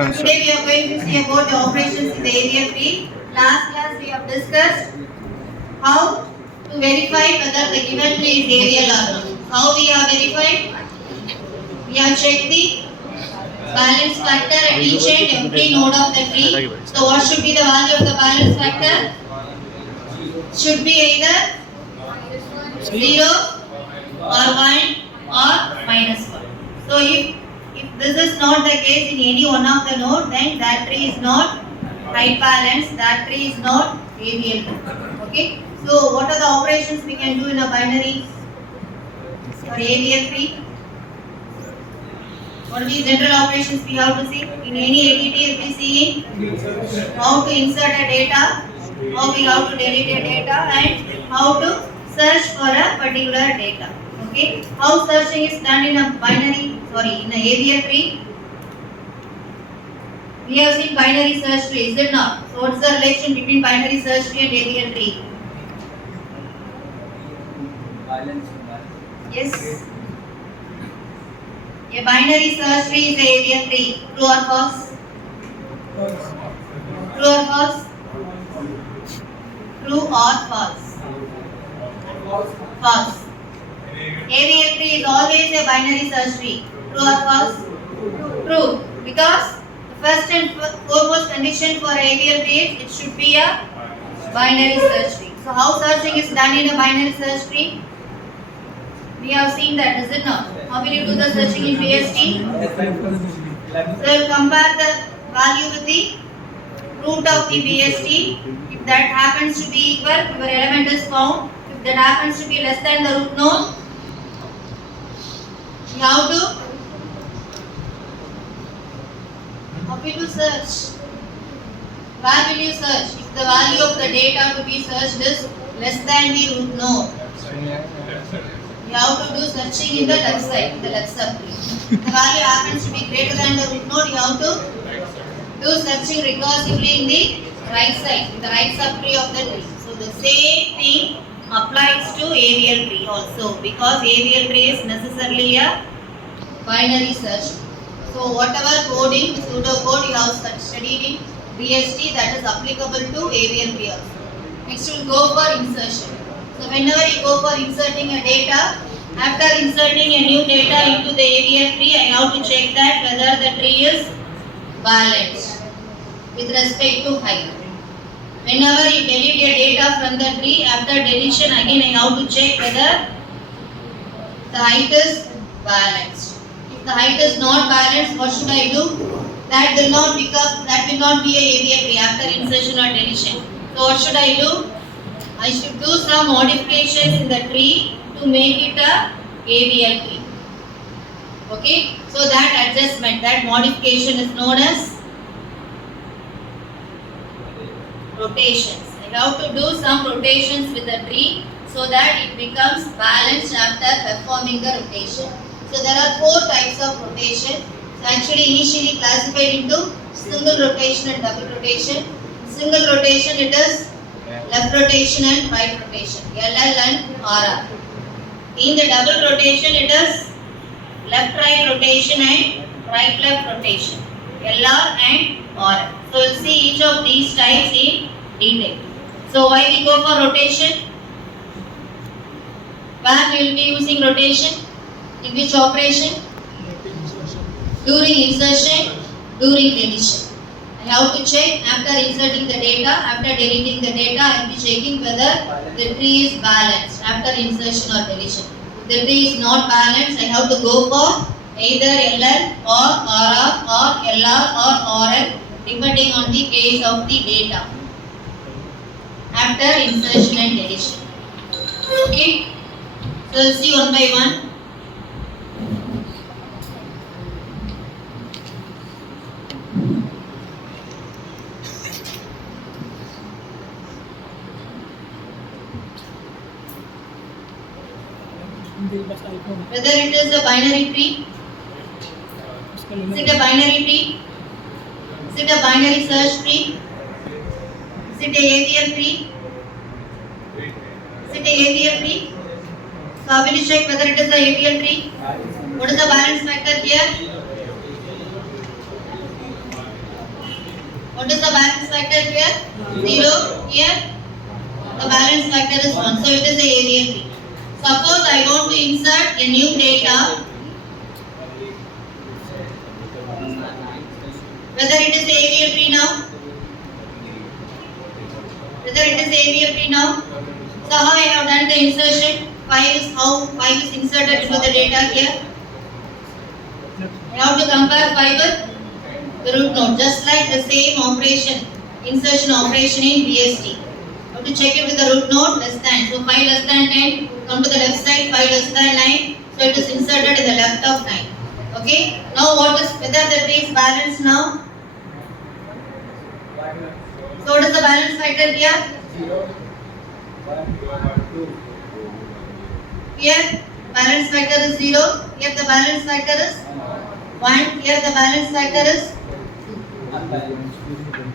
Today we are going to see about the operations in the area tree. Last class we have discussed how to verify whether the given tree is aerial or not. How we have verified? We have checked the balance factor at each and every node of the tree. So what should be the value of the balance factor? Should be either 0 or 1 or -1. So if this is not the case in any one of the node, then that tree is not right balanced, that tree is not aerial. Okay. So what are the operations we can do in a binary or aerial tree? What are the general operations we have to see? In any ADT we will see how to insert a data, how we have to delete a data, and how to search for a particular data. Okay. How searching is done in a binary, in a aerial tree? We have seen binary search tree, is it not? So what is the relation between binary search tree and aerial tree? Yes. A binary search tree is a aerial tree. True or false? True or false? True or false? False. Aerial tree is always a binary search tree. True or false? True. Because the first and foremost condition for aerial tree is it should be a binary search tree. So how searching is done in a binary search tree? We have seen that, is it not? How will you do the searching in BST? So you compare the value with the root of the BST. If that happens to be equal, your element is found. If that happens to be less than the root node, you have to how will you search? Where will you search? If the value of the data to be searched is less than the root node, you have to do searching in the left side, in the left subtree. If the value happens to be greater than the root node, you have to do searching recursively in the right side, in the right subtree of the tree. So the same thing applies to aerial tree also, because aerial tree is necessarily a binary search. So whatever coding, pseudocode you have studied in BST, that is applicable to aerial tree also. Next we will go for insertion. So whenever you go for inserting a data, after inserting a new data into the aerial tree, I have to check that whether the tree is balanced with respect to height. Whenever you delete a data from the tree, after deletion again I have to check whether the height is balanced. If the height is not balanced, what should I do? That will not be a aerial tree after insertion or deletion. So what should I do? I should do some modifications in the tree to make it a aerial tree. Okay, so that adjustment, that modification is known as rotations. I have to do some rotations with the tree so that it becomes balanced after performing the rotation. So there are 4 types of rotation. So actually initially classified into single rotation and double rotation. Single rotation it is left rotation and right rotation, LL and RR. In the double rotation it is left right rotation and right left rotation, LR and RR. So we'll see each of these types in detail. So why we go for rotation? Where we will be using rotation? In which operation? During insertion, during deletion. I have to check after inserting the data, after deleting the data, I will be checking whether the tree is balanced after insertion or deletion. If the tree is not balanced, I have to go for either LL or RR or LR or RL depending on the case of the data after insertion and deletion. Okay, so we'll see one by one. Whether it is a binary tree, is it a binary tree, is it a binary search tree, is it a aerial tree, is it a aerial tree? So how will you check whether it is a aerial tree? What is the balance factor here? What is the balance factor here? 0. Here the balance factor is 1. So it is a AVL tree. Suppose I want to insert a new data, whether it is AVL tree now, so how I have done the insertion? 5 is inserted into the data here. I have to compare 5 with the root node, just like the same operation, insertion operation in BST. I have to check it with the root node less than. So 5 less than 10, come to the left side, 5 less than 9. So it is inserted in the left of 9. Okay. Now whether the tree is balanced now? So what is the balance factor here? 0, 1, 2. Here balance factor is 0. Here the balance factor is 1. Here the balance factor is 2.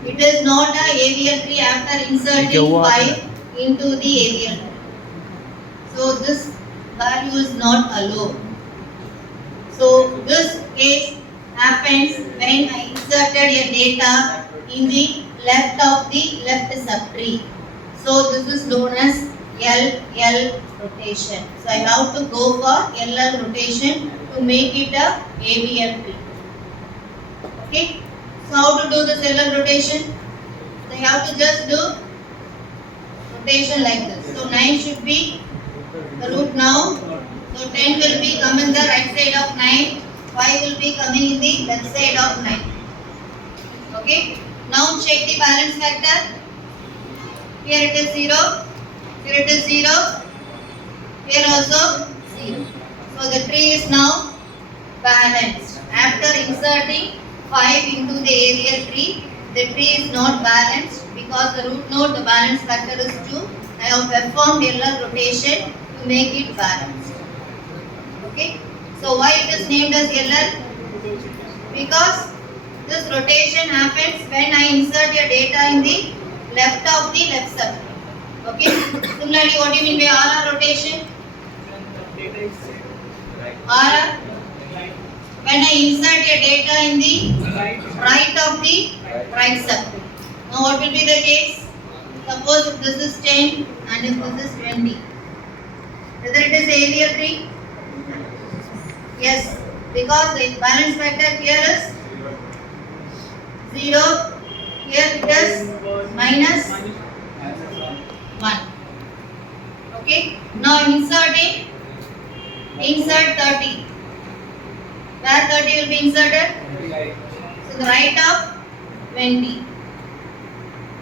It is not a AVL tree after inserting 5 into the AVL tree. So this value is not allowed. So this case happens when I inserted a data in the left of the left subtree. So this is known as LL rotation. So I have to go for LL rotation to make it a AVL tree. Okay. So how to do this LL rotation? So I have to just do rotation like this. So 9 should be the root now. So 10 will be coming the right side of 9. 5 will be coming in the left side of 9. Okay. Now check the balance factor. Here it is 0. Here it is 0. Here also 0. So the tree is now balanced. After inserting 5 into the AVL tree, the tree is not balanced because the root node, the balance factor is 2. I have performed LL rotation to make it balanced. Okay. So why it is named as LL? Because this rotation happens when I insert your data in the left of the left subtree. Okay. Similarly, what do you mean by RR rotation? RR, when I insert your data in the right of the right subtree. Now what will be the case? Suppose if this is 10 and if this is 20. Whether it is AVL tree? Yes, because the balance factor here is 0, here it is minus 1. Okay, now insert 30. Where 30 will be inserted? So the right of 20.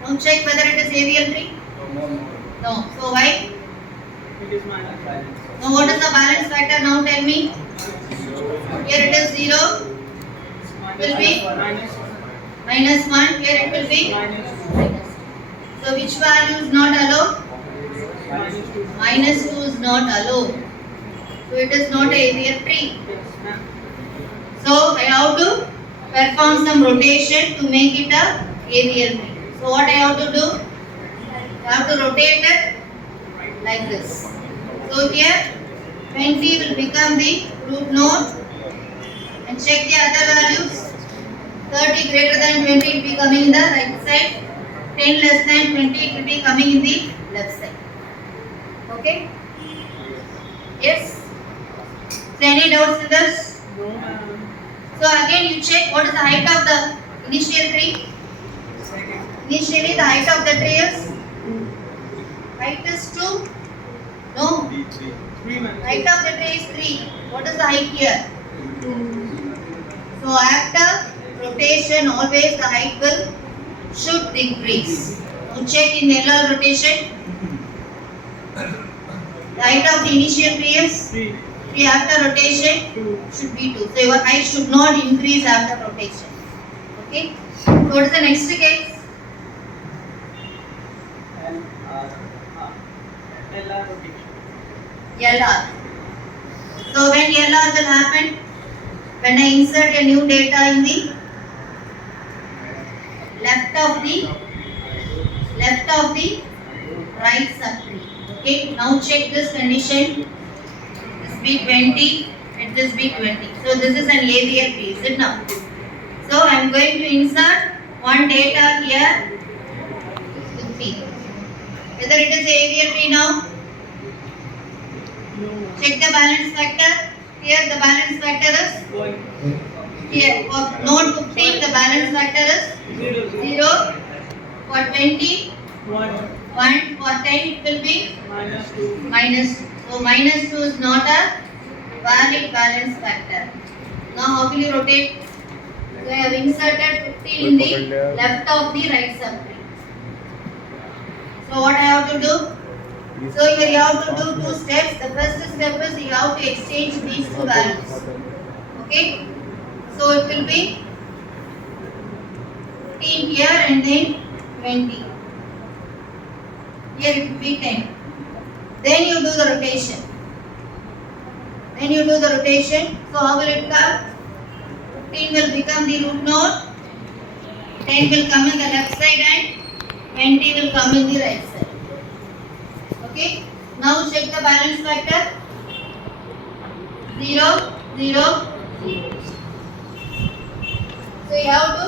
Now check whether it is AVL tree. No. So why? Now what is the balance factor now? Tell me. Here it is 0. Will be minus 1. Here it will be minus. So which value is not allowed? Minus 2 is not allowed. So it is not a AVL tree. So I have to perform some rotation to make it a AVL tree. So what I have to do? I have to rotate it like this. So here 20 will become the root node and check the other values. 30 greater than 20 will be coming in the right side. 10 less than 20 it will be coming in the left side. Okay? Yes? So any doubts to this? So again you check what is the height of the initial tree. Initially the height of the tree is? Height is 2? No. Height of the tree is 3. What is the height here? So after rotation always the height should decrease. Now check in LL rotation. The height of the initial tree is 3. After rotation should be 2. So your height should not increase after rotation. Okay. So what is the next case? LR rotation. LR. So when LR will happen? When I insert a new data in the left of the right subtree. Okay. Now check this condition. This be 20 and this be 20. So this is an AVL tree, is it now? So I am going to insert one data here with P. Whether it is A, B or P now? Check the balance factor. Here the balance factor is here. For node 15 the balance factor is 0. For 20 1. For 10 it will be minus. So minus 2 is not a valid balance factor. Now how will you rotate? So I have inserted 15 in the left of the right subtree. So what I have to do? So here you have to do two steps. The first step is you have to exchange these two values. Okay? So it will be 15 here and then 20. Here it will be 10. Then you do the rotation. So how will it come? 15 will become the root node. 10 will come in the left side and 20 will come in the right side. Okay. Now check the balance factor. 0, 0, 0. So you have to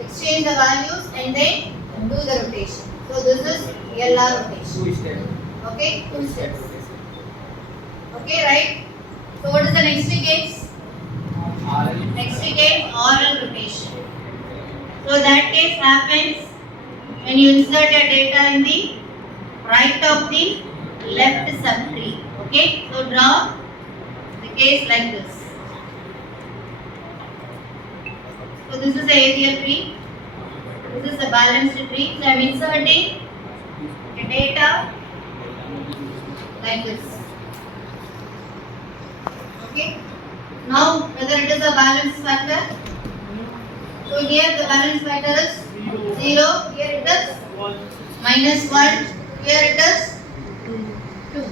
exchange the values and then do the rotation. So this is LR rotation. Okay, 2 steps. Okay, right? So what is the next case? Next case, oral rotation. So that case happens when you insert your data in the right of the left subtree. Okay, so draw the case like this. So this is a ABL tree. This is a balanced tree. So I am inserting the data like this. Okay. Now whether it is a balance factor. So here the balance factor is 0. Here it is minus 1. Here it is 2.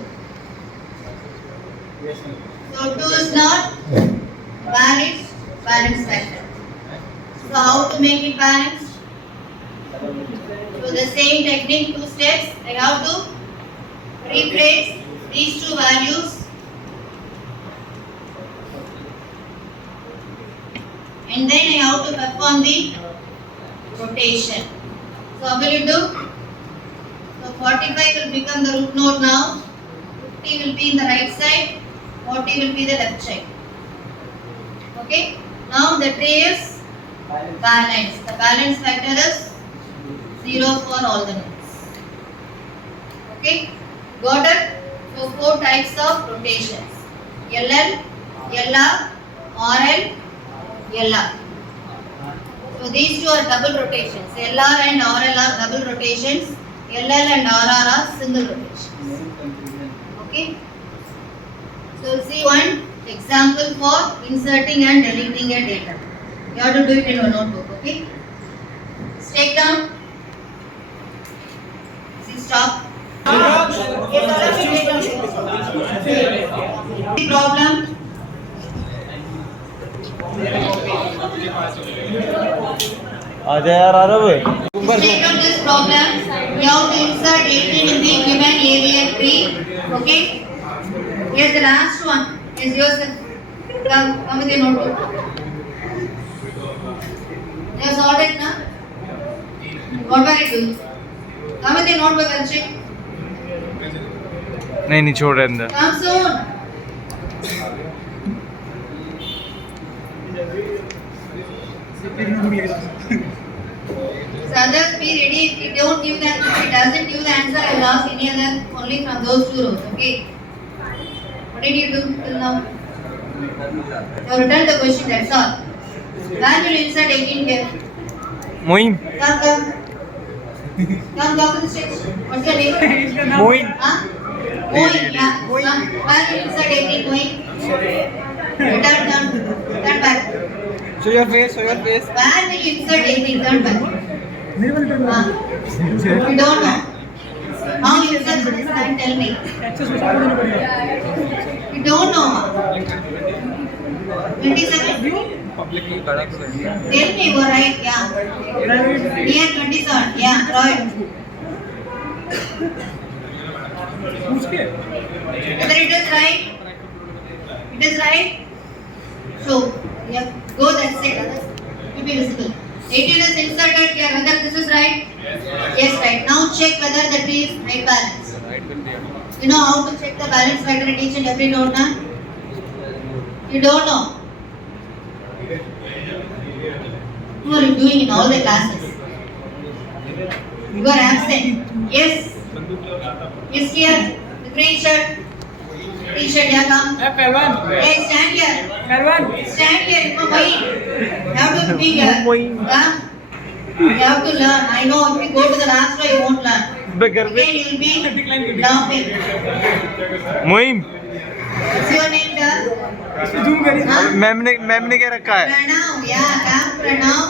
So 2 is not valid balance factor. So how to make it balanced? So the same technique, 2 steps. I have to replace these two values and then I have to perform the rotation. So how will you do? So 45 will become the root node now. 50 will be in the right side. 40 will be the left side. Okay. Now the tree is balanced. The balance factor is 0 for all the nodes. Okay. Got it? So 4 types of rotations. LL, LR, RL, LR. So these two are double rotations. LR and RL are double rotations. LL and RR are single rotations. Okay. So see one example for inserting and deleting a data. You have to do it in your notebook. Okay. Take down. See, stop. The problem. Take down this problem. You have to insert 18 in the given ABL tree. Okay. Here's the last one. Is yours. Come with your notebook. You have solved it now. What were you doing? Come with your notebook and check. नहीं छोड़ रहे अंदर. Come soon. So others be ready. If you don't give the answer, if it doesn't give the answer, I will ask any other only from those 2 rows. Okay. What did you do till now? You have returned the question. That's all. Where will you insert 18 here? Moin Come. Come to the stage. What's your name? Moin Huh? Moin, yeah. Come. Where will you insert 18 Moin? Turn back. Show your face. Where will you insert 18? Turn back. You don't know. How you insert this time? Tell me. You don't know. 27? Tell me you are right. Yeah. Near 27. Yeah. Right. Whether it is right? It is right? So, yeah, go that side. It will be visible. 18 is inserted here. Whether this is right? Yes, right. Now check whether the tree is right balance. You know how to check the balance factor in each and every node now? You don't know. What are you doing in all the classes? You are absent. Yes. Yes, here. The green shirt. T-shirt, yeah, come. पहलवान Hey, stand here. पहलवान Stand here. Come on. You have to be here. Come. You have to learn. I know if you go to the last row, you won't learn. Again, you will be laughing. मोहिम What's your name, sir? Zoom करिए Huh? Ma'am ने क्या रखा है Pranav. Yeah, come. Pranav.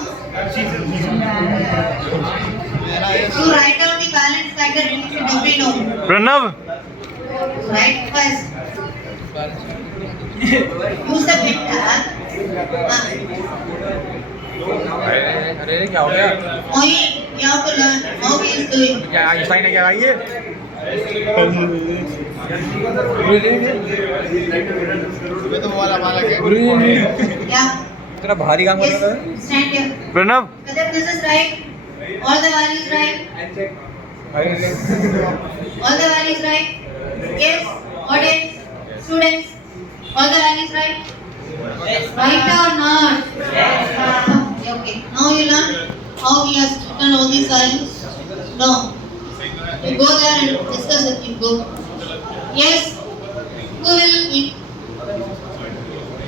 You write down the balance factor in each and every node. Pranav Right first. Use the pen, huh? अरे क्या हो गया Mohi, you have to learn how he is doing. क्या Einstein ने क्या कहा ये Yeah. तेरा भारी काम Yes. Stand here. Pranav Whether this is right, all the values right, all the values right. Yes, audience, students, all the values right. Right or not? Okay. Now you learn how he has written all these values. No. You go there and discuss it. You go. Yes. Who will eat?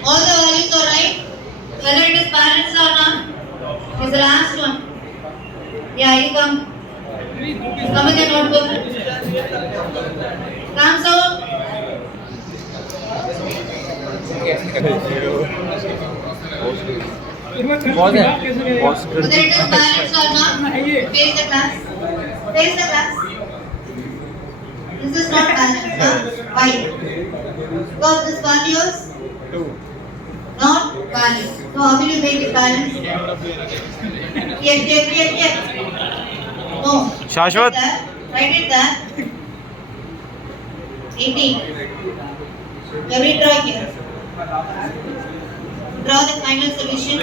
All the values are right. Whether it is balanced or not. Is the last one. Yeah, you come. Come with the notebook. Comes out. Whether it is balanced or not. Face the class. Face the class. This is not balanced. Huh? Why? Because this values not balanced. So how will you make it balanced? Here. No. शाश्वत Write it there. 18. Let me draw here. Draw the final solution.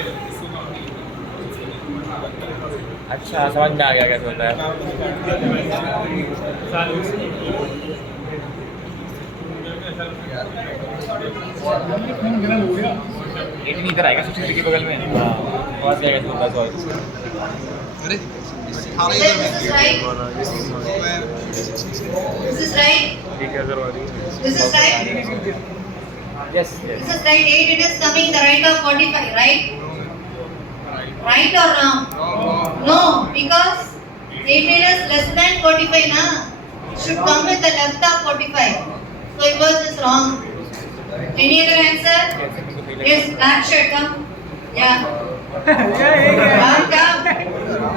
अच्छा समझ में आ गया क्या चल रहा है eighteen इधर आएगा सबसे के बगल में पहुंच जाएगा छोटा सा Whether this is right. This is right. ठीक है करवा दी This is right. Yes This is right. 8 it is coming the right of 45, right? Right or wrong? No, because 18 is less than 45, na? It should come with the left of 45. So yours is wrong. Any other answer? Yes, black shirt, come. Yeah. Come.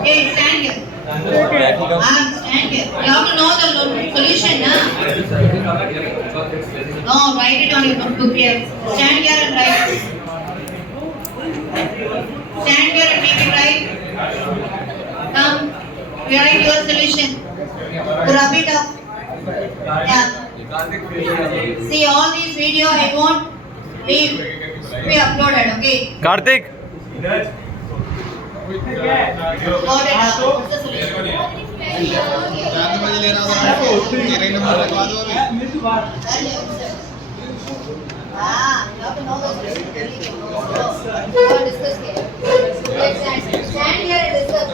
Hey, stand here. Stand here. You have to know the solution, na? No, write it on your notebook here. Stand here and write it. Stand here and make it right. Come, write your solution. Rub it up. Yeah. See all these video I won't leave. Be uploaded, okay? Kartik Got it up. What's the solution? You have to know the solution. Discuss here. Let's stand here and discuss.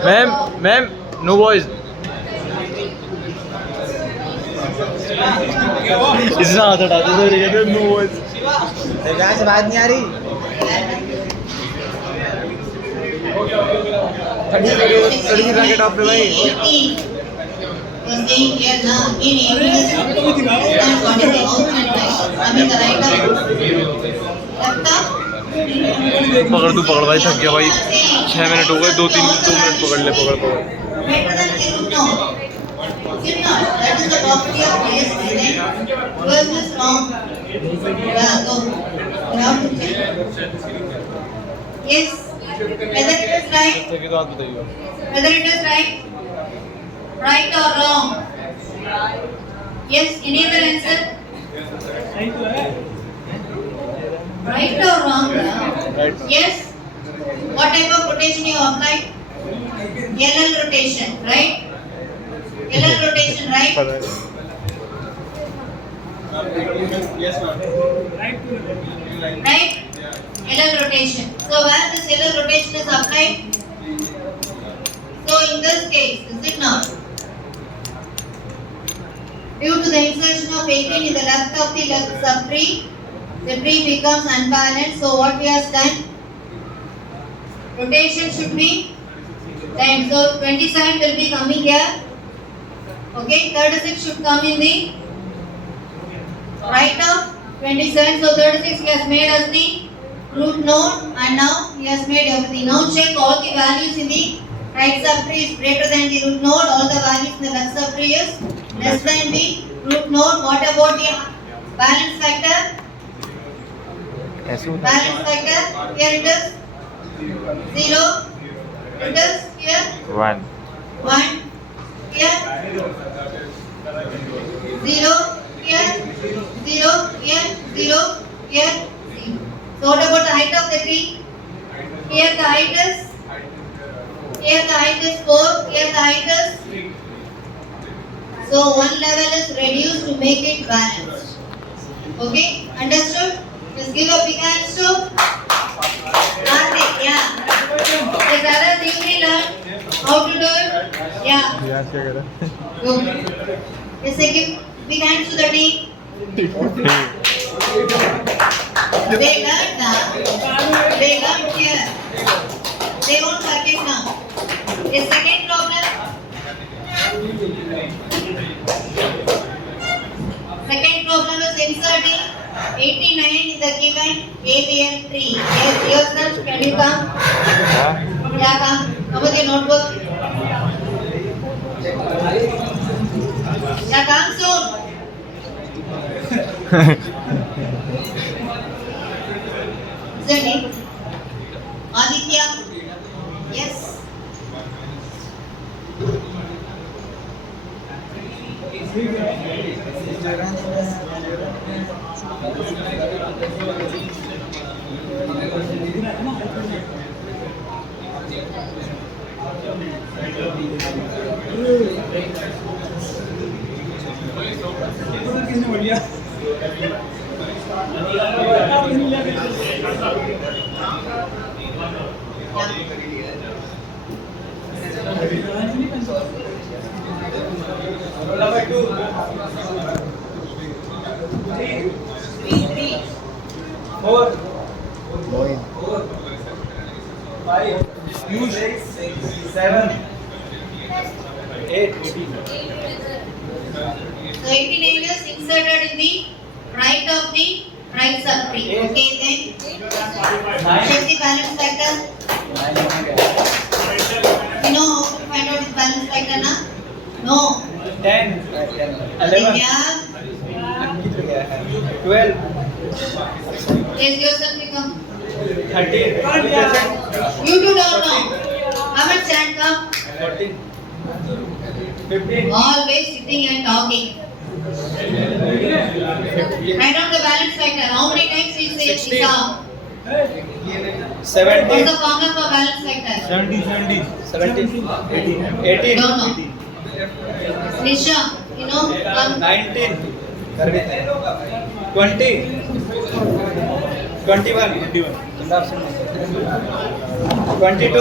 Ma'am no voice इतना हाथ हटा दो no voice जहाँ से बात नहीं आ रही thirty racket of पे भाई Is staying here now. In English, and what is the outside right? I mean the right of left of. पकड़ भाई थक गया भाई 6 मिनट हो गए 2 मिनट पकड़ ले पकड़ Better than zero, no. Zero not. That is the property of DSP. Then yours is wrong. Yeah, go. You have to check. Yes. Whether it is right. के बाद बताइए Whether it is right. Right or wrong? Yes. Any other answer? Right or wrong? Right. Yes. What type of quotation you apply? LL rotation, right? LL rotation, right? Yes, ma'am. Right? LL rotation. So where this LL rotation is applied? So in this case, is it not? Due to the insertion of 18 in the left of the left subtree, the tree becomes unbalanced. So what we have done? Rotation should be 10. So 27 will be coming here. Okay, 36 should come in the right of 27. So 36 he has made us the root node, and now he has made everything. Now check all the values in the right subtree is greater than the root node. All the values in the left subtree is less than the root node. What about the balance factor? Balance factor, here it is 0. It is here 1. 1. Here 0. Here 0. Here 0. Here 0. So what about the height of the tree? Here the height is 4. Here the height is. So one level is reduced to make it balanced. Okay, understood? Just give a big hands to Karthik. Yeah. Yes, others you will learn how to do it. Yeah. Good. Yes, I give big hands to the team. They learned now. They learned here. They won't forget now. The second problem. Second problem is inserting 89 in the given ABM tree. Yes, yourself, can you come? Yeah, come. Come with your notebook. Yeah, come soon. Is your name? Aditya? Yes. Three. 4, 5, 7, 8. So 89 is inserted in the right of the right subtree. Okay, then check the balance factor. You know how to find out the balance factor now? No. 10, 11, Yeah. 12, Yes, yourself become. 13, You two don't know. Come and stand up. 14, 15, Always sitting and talking. Write down the balance factor. How many times we say this 16. song? 17, What's the formula for balance factor? 17, 18, Don't know. Nisha, you know? Come. 19, 20, 21, 22, Give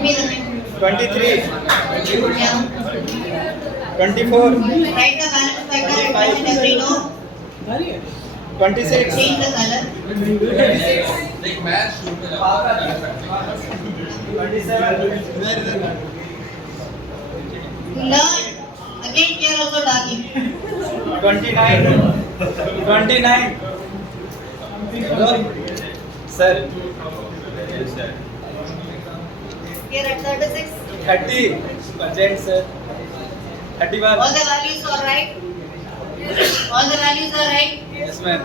me the name. 23, Yeah. 24, Write the balance factor at each and every node. 26, Change the color. 27, Learn. Again, here also talking. 29, 29. Sir, Here at 36. 30, Urgent, sir. 31. All the values are right. All the values are right. Yes, ma'am.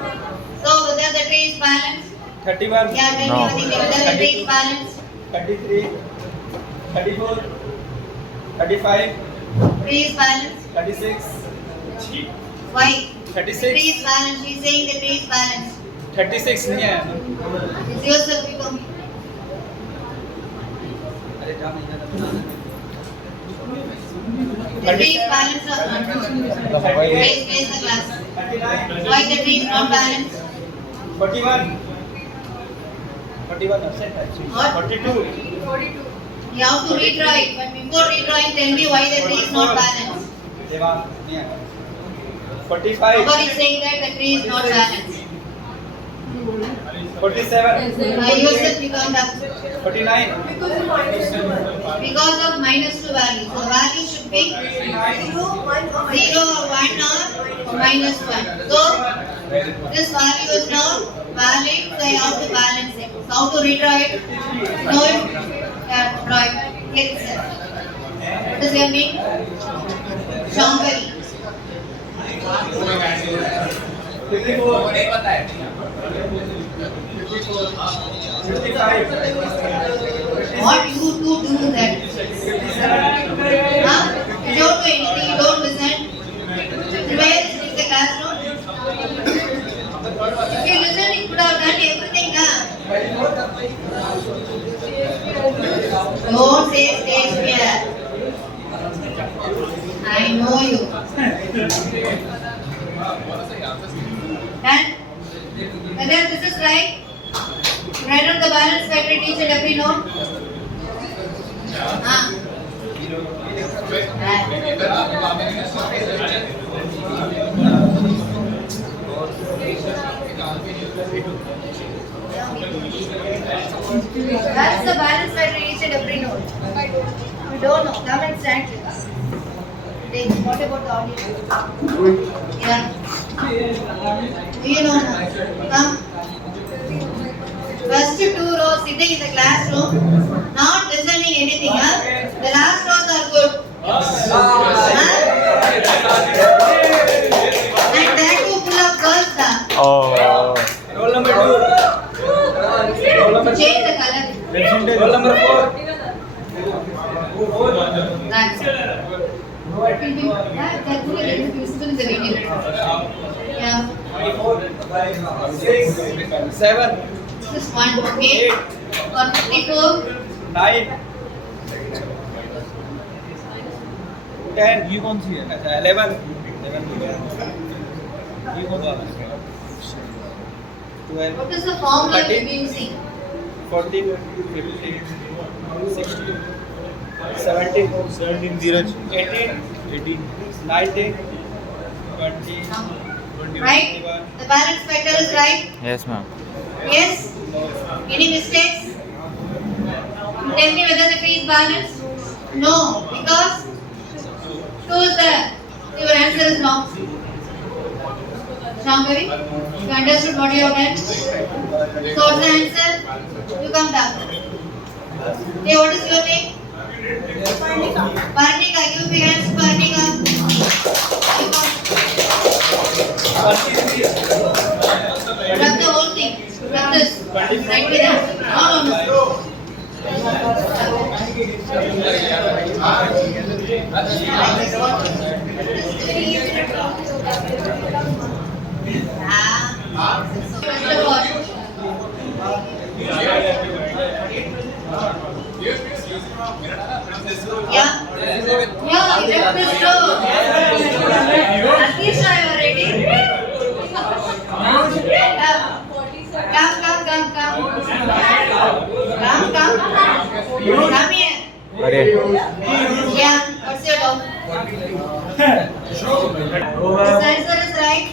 So whether the tree is balanced. 31, Yeah, tell me No. whether the tree is balanced. 33, 34, 35, Tree is balanced. 36, Why? 36. The tree is balanced. He's saying the tree is balanced. 36 नहीं है. It's yourself become. The tree is balanced or not? Raise the glass. 39. Why the tree is not balanced? 41. 41 absent actually. What? 42. You have to redraw it, but before redrawing, tell me why the tree is not balanced. Devang, yeah. 45. Nobody is saying that the tree is not balanced. 47. Yourself become the 49. because of -2 value. So the value should be 0 or 1 or -1. So this value is now valid, so I have to balance it. So how to redraw it? Know it? Draw it. Get it, sir. What is your name? Shankari. 54. 55. What you to do that? Huh? You don't do anything, you don't listen. Where is the classroom? If you listen, you could have done everything, huh? Don't say stage fear. I know you. And whether this is right? Write down the balance factor in each and every note. That's the balance factor in each and every note. You don't know. Come and stand with us. What about the audio? Yeah. Do you know now? Come. First 2 rows sitting in the classroom, not listening anything. Huh? The last rows are good. Huh? And that too full of girls. Oh. Roll number 2. Roll number Change the color. Roll number 4. That's it. That will be visible in the video. Yeah. 6. 7. This is 1, okay? 54. 9. 10. ये कौन सी है? 11. 12. What is the formula we 13. will be using? 14. 15. 16. 17. 17 Dheeraj 18. 19. 20. Right? The balance factor is right? Yes ma'am Yes? Any mistakes? Tell me whether the tree is balanced? No, because 2 is there. Your answer is wrong. Shankari, you understood what you have done? So what's the answer? You come down. Hey, what is your name? Parnika. Give big hands to Parnika. You come. Rub the whole thing. Rub this. Right with that. No. Yeah, let this go. At least I am ready. Come here. अरे Yeah, what's your doubt? This answer is right?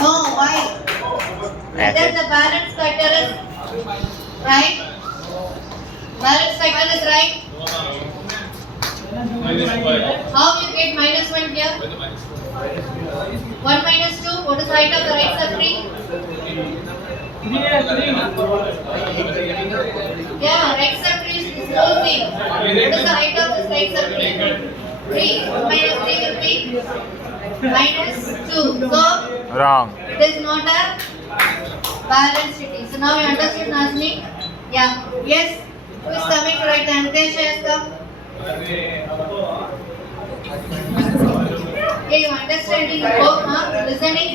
No, why? Whether the balance factor is right? Balance factor is right? How you get -1 here? 1 minus 2, what is the height of the right sub-tree? Yeah, right sub-tree is this whole thing. What is the height of this right sub-tree? 3. 1 minus 3 will be -2. So, wrong it is not a balanced tree. So now you understood, Nazmi? Yeah. Yes. Who is coming to write the answer? Has come. Yeah, you understanding the book, huh? Listening?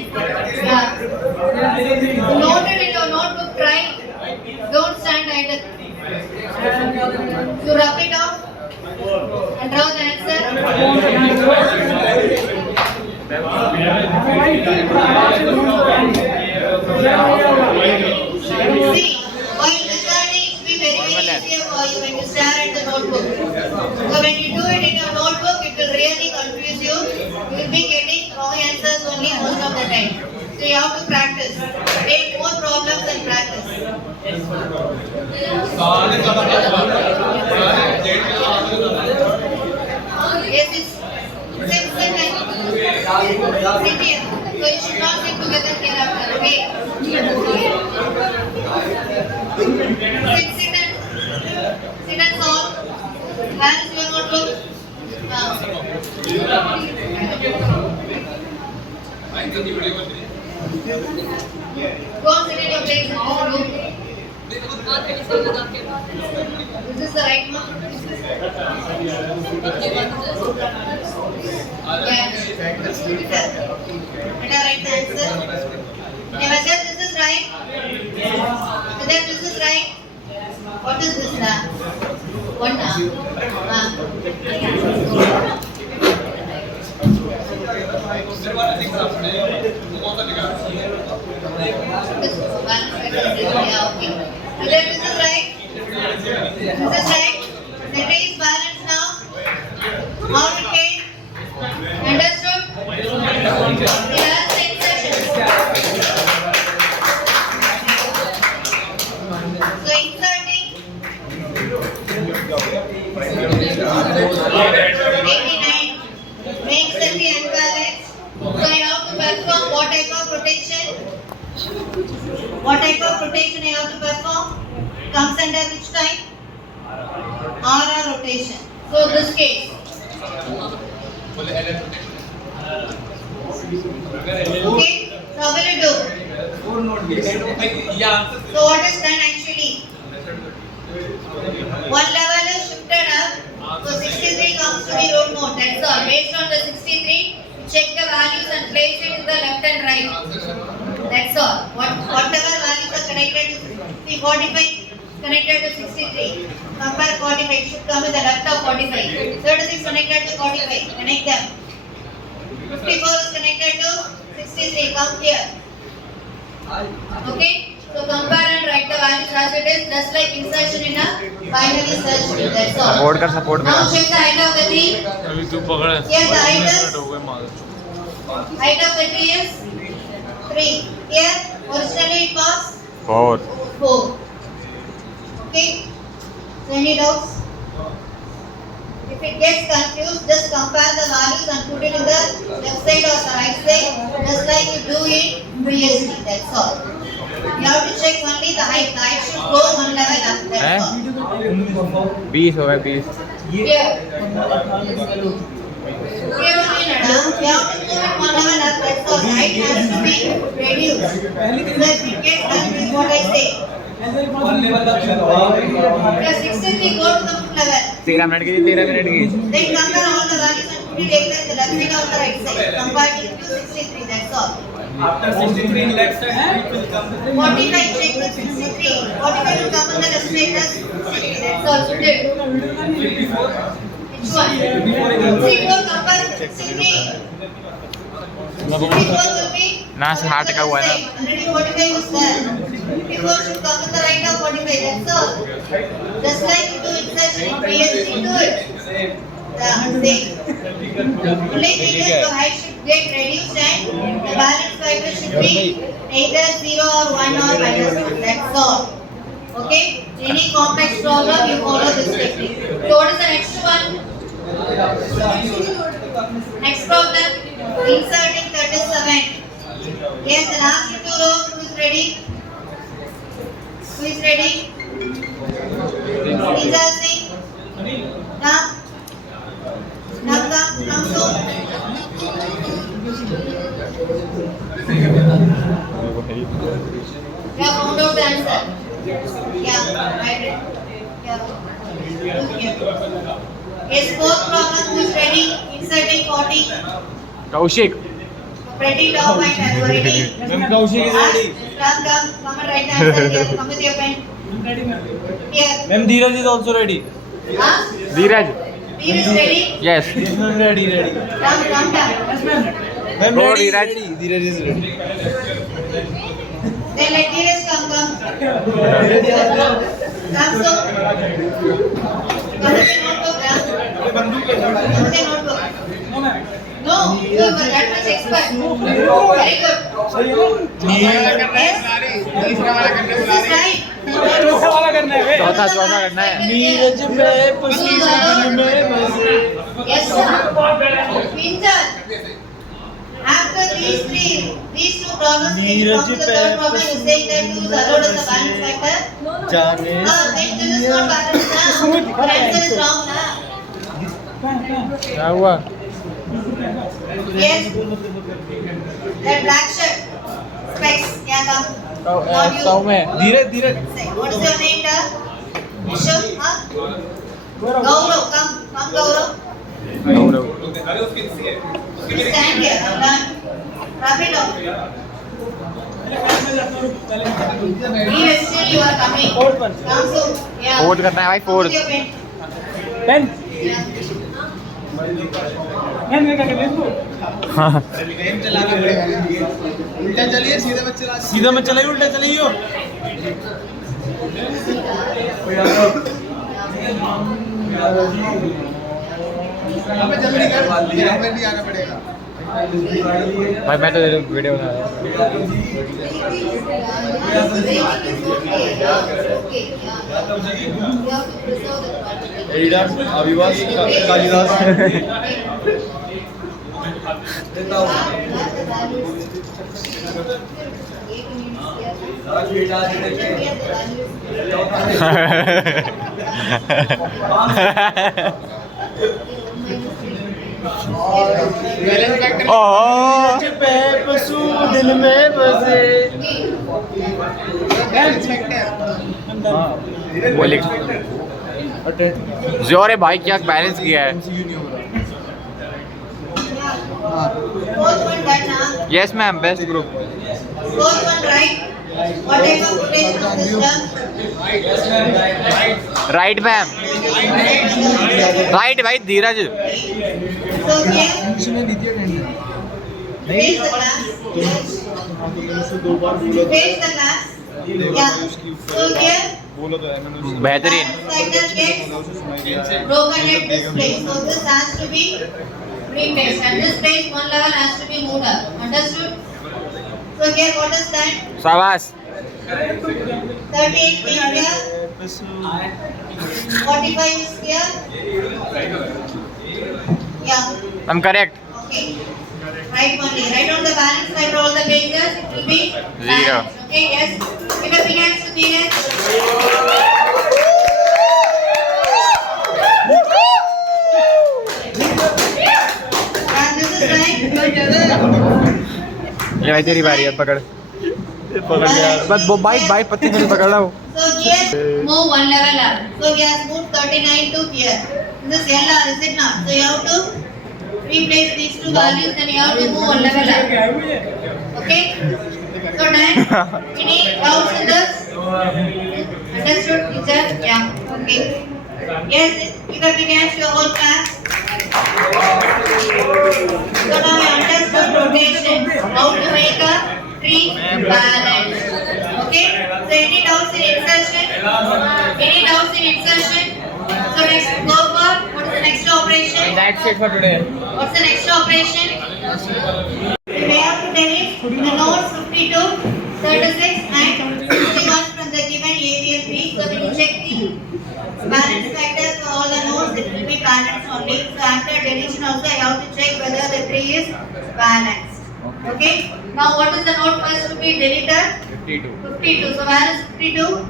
Yeah. Note it in your notebook, try. Don't stand idle. You rub it off and draw the notebook. So when you do it in your notebook, it will really confuse you. You will be getting wrong answers only most of the time. So you have to practice. Take more problems and practice. Yes, it's same sentence. Sit here. So you should not sit together hereafter. Okay. Sit and solve. Hands your notebook. Go and sit in your place in this room. This is the right one. Yes. Better write the answer. Nevajas, this is right. Siddharth, this is right. What is this now? What now? This one, yeah, okay. Siddharth, this is right. This is right. The tree is balanced now. How it came? Understood? Yes, insertion. So inserting 89 makes the tree unbalanced. So I have to perform what type of rotation? What type of rotation I have to perform? Comes under which type? RR rotation. So this case. Okay, so how will you do? So what is done actually? One level is shifted up. So 63 comes to the root node. That's all. Based on the 63, check the values and place it to the left and right. That's all. Whatever values are connected to 45 connected to 63. Compare 45 should come in the left of 45. 36 connected to 45. Connect them. 54 is connected to 63. Come here. Okay. So compare and write the values as it is, just like insertion in a binary search tree. That's all. Support कर support में Now check the height of the tree. अभी तू पकड़ Here the height is हो गए मार height of the tree is 3. Here originally it was 4 4. Okay. So any doubts? If it gets confused, just compare the values and put it in the left side or the right side, just like you do in previously. That's all. You have to check only the height. The height should go one level up. That's all. 20 हो गए 20 Here. Here only, Nada. You have to move it one level up. That's all. The height has to be reduced. So if it gets confused, what I say? Plus 63 go to the full level. 13 minute की 13 minute की Then compare all the values and put it either in the left side or the right side. Compare it to 63. That's all. After 63 left side, it will come. 45 check with 63. 45 will come on the left side as 60. That's all. Put it. 54. Which one? 64 compare 63. 64 will be ना से हाथ का हुआ है ना 145 is there. 54 should come on the right of 45. That's all. Just like you do insertion in PSC, do it. Only thing is the height should get reduced and the balance factor should be either 0 or 1 or minus 1. That's all. Okay? Any complex problem, you follow this technique. So what is the next one? Next problem, inserting 37. Yes, the last two rows, who is ready? Who is ready? Nija Singh? Now? Now come soon. You have found out the answer. Yeah, write it. Yeah. Yes, fourth problem, who is ready? Inserting 40. Kaushik Ready now, my time. You are ready? Ma'am, Kaushik is ready. Come and write the answer here. Come with your pen. Here. Ma'am, Dheeraj is also ready. Huh? Dheeraj Veer is ready? Yes Yes, ma'am, ready. Come down. Ma'am, Go, ready, Dheeraj. ready. Dheeraj is ready. Then let Dheeraj come. Come so. notebook, No, ma'am. No, you are that much expert. Very good. Yes. This is right. चौथा वाला करना है बे। चौथा करना है। नीरज में पसीना में मजे। Yes, sir. Winter. After these two problems, you come to the third problem. You saying that 2 is allowed as a balance factor. जाने Then this is not balance, na? Answer is wrong, na? क्या हुआ? Yes. That black shirt. Specs. Yeah, come. Not you. धीरे धीरे What is your name, da? Vishal? Huh? Gaurav. Come, Gaurav. Stand here. I'm done. Wrap it up. Here, still you are coming. Fourth one. Come soon. Yeah. Fourth करना है भाई, fourth. Put your pen. Pen Yeah. Pen में क्या करना है इसको उल्टा चलिए सीधा मत चला सीधा मत चलाइए उल्टा चलाइए अबे जल्दी कर हमें भी आना पड़ेगा भाई मैं तो वीडियो बना रहा हूँ। एडिडास अविवास कालिदास पे पशु दिल में बसे बोले जोर है भाई, क्या बैलेंस किया है? Fourth one done, huh? Yes ma'am, best group. Fourth one right. What type of rotation of this done? Right ma'am, right भाई धीरज। So here, face the glass. Face the glass. Yeah. So here, बेहतरीन। cycle gets broken at this place. So this has to be replaced. And this place, one level has to be moved up. Understood? So here, what is that? शाबाश। 38 is here. 45 is here. Yeah. I'm correct. Okay. Right only. Write on the balance side for all the pages. It will be Zero. balance. Okay. Yes. Give a big hands to Dheeraj. And this is right. ये भाई तेरी बारी है, पकड़ लिया। बस वो bike पत्ती में पकड़ रहा हूँ। So here, move one level up. So he has moved 39 to here. This is LR, is it not? So you have to replace these two values, then you have to move one level up. Okay? So done. Any doubts in this? Understood, teacher? Yeah. Okay. Yes, give a big hand to your whole class. So now we understood rotation. How to make a tree balance. Okay? So any doubts in insertion? Any doubts in insertion? So next go for what is the next operation? That's it for today. What's the next operation? We have to delete the nodes 52, 36 and 61 from the given ABLP. So when you check the balance factors for all the nodes, it will be balanced only. So after deletion also I have to check whether the tree is balanced. Okay? Now what is the node first to be deleted? 52. 52. So where is 52?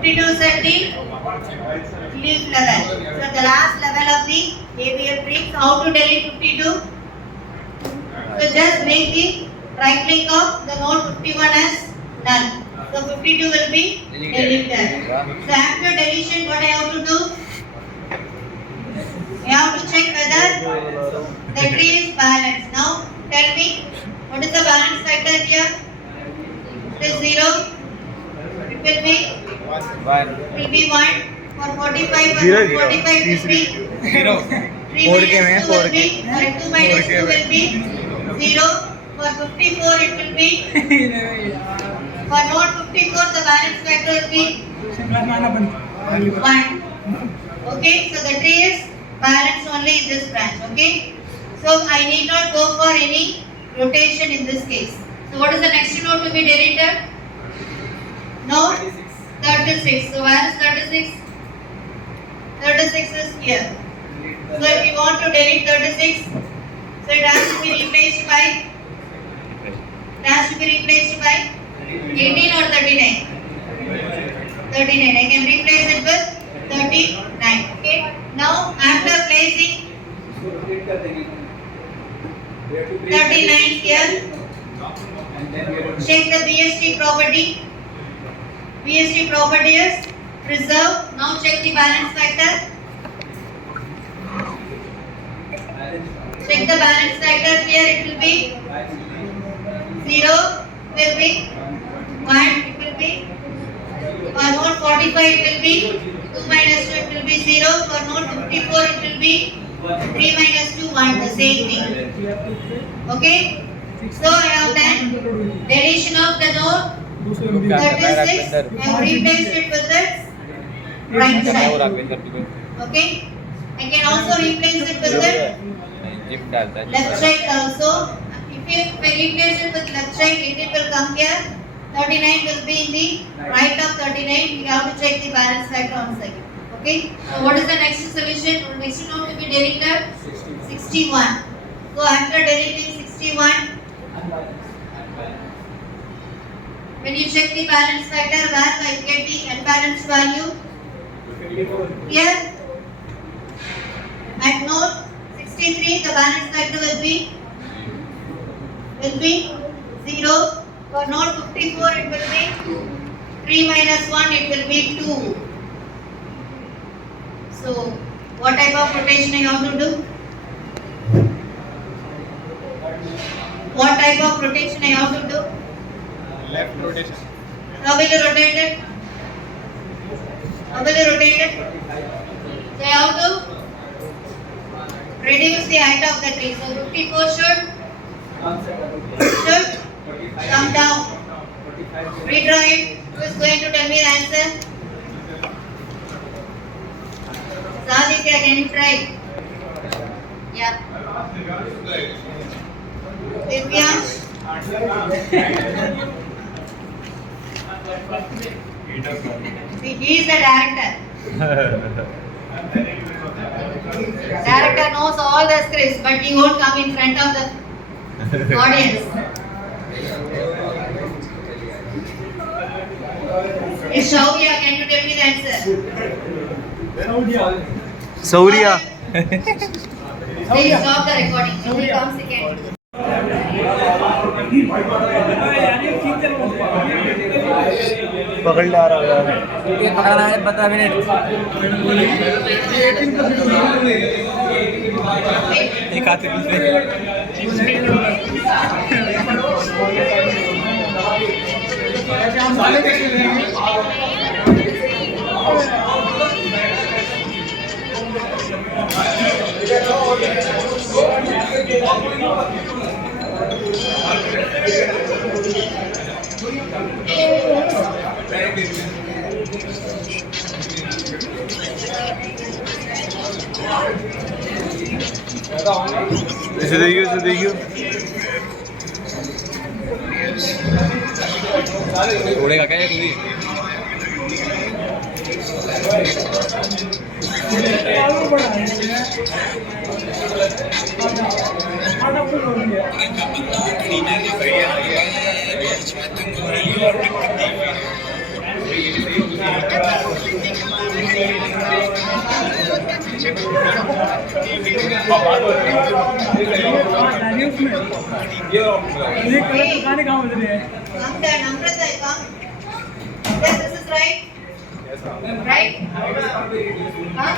52 is at the leaf level. So the last level of the ABL tree. So how to delete 52? So just make the right click of the node 51 as null. So 52 will be deleted. So after deletion, what I have to do? I have to check whether the tree is balanced. Now tell me, what is the balance factor here? It is 0. It will be 1. For 45, Zero, 45 will be 0. 3 4 minus के में 2 will 4 be, or 2 minus 2 will be 0. For 54 it will be, for node 54 the balance factor will be 1. Okay, so the tree is balanced only in this branch. Okay, so I need not go for any rotation in this case. So what is the next node to be deleted? No, 36. So where is 36? 36 is here. So if you want to delete 36, so it has to be replaced by 18 or 39? 39. I can replace it with 39. Okay. Now after placing 39 here, check the BST property. BST property is preserve. Now check the balance factor. Check the balance factor. Here it will be 0, will be 1, it will be for node 45 it will be 2 minus 2, it will be 0. For node 54 it will be 3 minus 2, 1, the same thing. Okay, so I have done deletion of the node 36. I have replaced it with the right side. Okay, I can also replace it with the left side also. If I replace it with left side, it will come here. 39 will be in the right of 39. We have to check the balance factor once again. Okay. So what is the next solution? Next node to be deleted 61. So after deleting 61, when you check the balance factor, where I get the unbalanced value? Here at node 63, the balance factor will be 0. For node 54, it will be 3 minus 1, it will be 2. So, what type of rotation I have to do? What type of rotation I have to do? Left rotation. How will you rotate it? How will you rotate it? So, I have to reduce the height of the tree. So, 54 should come down. Redraw it. Who is going to tell me the answer? Saditya, can you try? Yeah. Divyansh? He is the director. Director knows all the scripts, but he won't come in front of the audience. Shaurya, can you tell me the answer? Sauriya. Please stop the recording. It will come second. पकड़ ले आ रहा है ये पकड़ना है 15 minute एक हाथ से दूसरे इसे देखियो उड़ेगा क्या ये खुद Namrata, come. Yes, this is right. Right? Huh?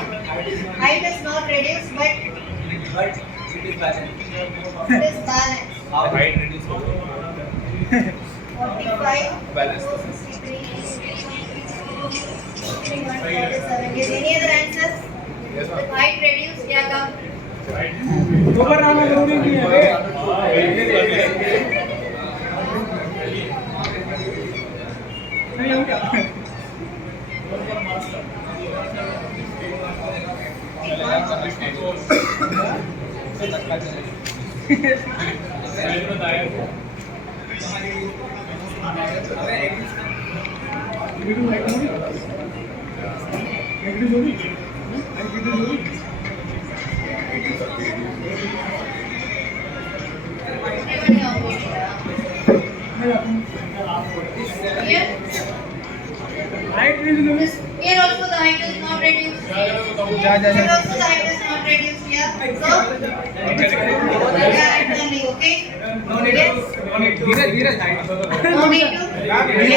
Height is not reduced, but it is balanced. Height reduced. 45, Balance. 63, 147. Is any other answers? Yes, ma'am. With height reduced, yeah, come. ऊपर आना जरूरी नहीं है नहीं हम क्या Here also the height is not reduced. Here also the height is not reduced. Yeah. So okay. No need to. No need to.